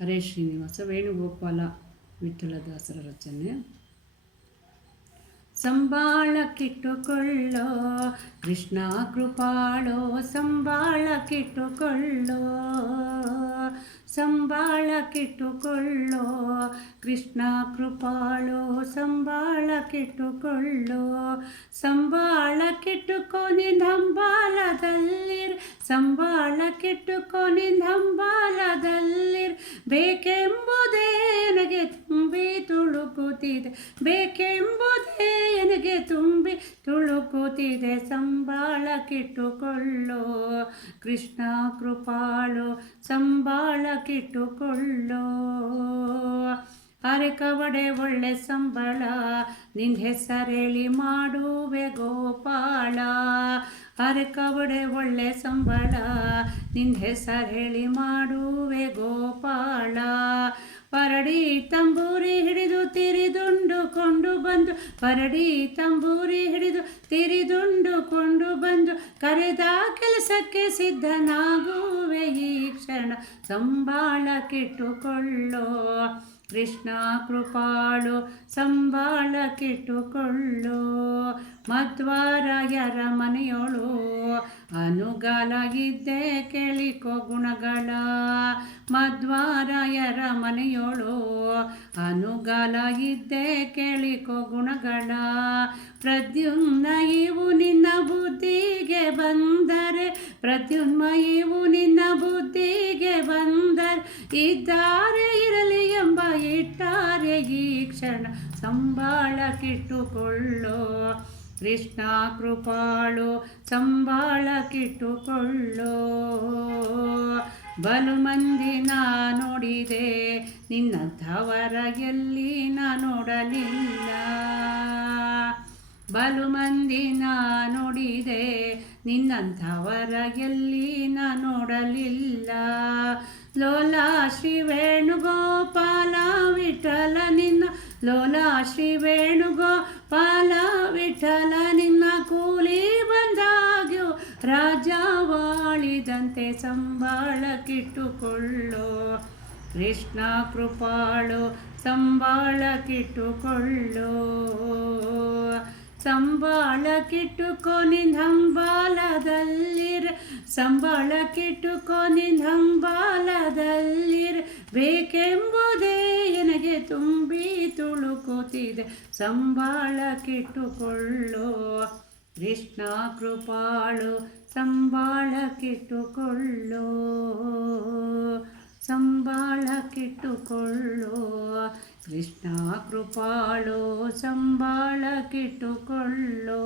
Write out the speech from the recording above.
ಹರೇ ಶ್ರೀನಿವಾಸ, ವೇಣುಗೋಪಾಲ ವಿಠಲದಾಸರ ರಚನೆ. ಸಂಬಾಳಕ್ಕಿಟ್ಟುಕೊಳ್ಳೋ ಕೃಷ್ಣ ಕೃಪಾಳೋ ಸಂಬಾಳಕ್ಕಿಟ್ಟುಕೊಳ್ಳೋ ಸಂಬಾಳಕ್ಕಿಟ್ಟುಕೊಳ್ಳೋ ಕೃಷ್ಣ ಕೃಪಾಳೋ ಸಂಬಾಳಕ್ಕಿಟ್ಟುಕೊಳ್ಳೋ ಸಂಬಾಳಕ್ಕಿಟ್ಟುಕೋ ಸಂಬಾಳ ಸಂಬಾಳಕ್ಕಿಟ್ಟುಕೋ ನಿಂದಂಬಾಲದಲ್ಲಿರ್ ಬೇಕೆಂಬುದೇ ನನಗೆ ತುಂಬಿ ತುಳುಕುತ್ತಿದೆ. ಬೇಕೆಂಬುದೇ ನನಗೆ ತುಂಬಿ ತುಳುಕುತ್ತಿದೆ. ಸಂಬಾಳಕ್ಕಿಟ್ಟುಕೊಳ್ಳೋ ಕೃಷ್ಣ ಕೃಪಾಳು ಸಂಬಾಳಕ್ಕಿಟ್ಟುಕೊಳ್ಳೋ ಅರೆ ಕವಡೆ ಒಳ್ಳೆ ಸಂಬಳ ನಿನ್ನ ಹೆಸರೇಳಿ ಮಾಡುವೆ ಗೋಪಾಳ ಅರೆ ಕವಡೆ ಒಳ್ಳೆ ಸಂಬಳ ನಿನ್ನ ಹೇಳಿ ಮಾಡುವೆ ಗೋಪಾಳ ಪರಡಿ ತಂಬೂರಿ ಹಿಡಿದು ತಿರಿದುಂಡುಕೊಂಡು ಬಂದು, ಪರಡಿ ತಂಬೂರಿ ಹಿಡಿದು ತಿರಿದುಂಡುಕೊಂಡು ಬಂದು, ಕರೆದ ಕೆಲಸಕ್ಕೆ ಸಿದ್ಧನಾಗುವೆ ಈ ಕ್ಷಣ. ಸಂಬಾಳ ಕೆಟ್ಟುಕೊಳ್ಳೋ ಕೃಷ್ಣ ಕೃಪಾಳು ಸಂಬಾಳ ಮಧ್ವರಾಯರ ಮನೆಯೊಳು ಮನೆಯೋಳು ಅನುಗಾಲ ಕೇಳಿಕೋ ಗುಣಗಳ. ಮಧ್ವರಾಯರ ಮನೆಯೋಳು ಅನುಗಾಲಾಗಿದ್ದೆ ಕೇಳಿಕೋ ಗುಣಗಳ. ಪ್ರದ್ಯುಮ್ನ ಇವು ನಿನ್ನ ಬುದ್ಧಿಗೆ ಬಂದರೆ ಪ್ರದ್ಯುಮ್ನ ಇವು ನಿನ್ನ ಬುದ್ಧಿಗೆ ಬಂದರೆ, ಇದ್ದಾರೆ ಇರಲಿ ಎಂಬ ಇಟ್ಟಾರೆ ಈ ಕ್ಷಣ. ಸಂಬಾಳಕ್ಕಿಟ್ಟುಕೊಳ್ಳೋ ಕೃಷ್ಣ ಕೃಪಾಳು, ಸಂಬಾಳಕ್ಕಿಟ್ಟುಕೊಳ್ಳೋ. ಬಲು ಮಂದಿ ನಾ ನೋಡಿದೆ ನಿನ್ನಂಥವರ ಎಲ್ಲಿ ನಾ ನೋಡಲಿಲ್ಲ. ಬಲು ಮಂದಿ ನಾ ನೋಡಿದೆ ನಿನ್ನಂಥವರ ಎಲ್ಲಿ ನಾ ನೋಡಲಿಲ್ಲ. ಲೋಲಾ ಶ್ರೀ ವೇಣುಗೋಪಾಲ ವಿಠಲ ನಿನ್ನ. ಲೋಲಾ ಶ್ರೀ ವೇಣುಗೋಪಾಲ ವಿಠಲ ನಿನ್ನ ಕೂಲಿ ಬಂದಾಗ್ಯೋ. ರಾಜವಾಳಿದಂತೆ ಸಂಬಾಳಕ್ಕಿಟ್ಟುಕೊಳ್ಳೋ. ಕೃಷ್ಣ ಕೃಪಾಳು, ಸಂಬಾಳಕ್ಕಿಟ್ಟುಕೊಳ್ಳೋ. ಸಂಬಾಳಕ್ಕಿಟ್ಟುಕೊ ಹಂಬಾಲ ಸಂಬಾಳ ಬೇಕೆಂಬುದೇ ನನಗೆ ತುಂಬಿ ತುಳುಕುತ್ತಿದೆ. ಸಂಬಾಳ ಕಿಟ್ಟುಕೊಳ್ಳೋ ಕೃಷ್ಣ ಕೃಪಾಳು, ಸಂಬಾಳ ಕಿಟ್ಟುಕೊಳ್ಳೋ ಸಂಬಾಳ ಕಿಟ್ಟುಕೊಳ್ಳೋ ಕೃಷ್ಣ ಕೃಪಾಳು, ಸಂಬಾಳ ಕಿಟ್ಟುಕೊಳ್ಳೋ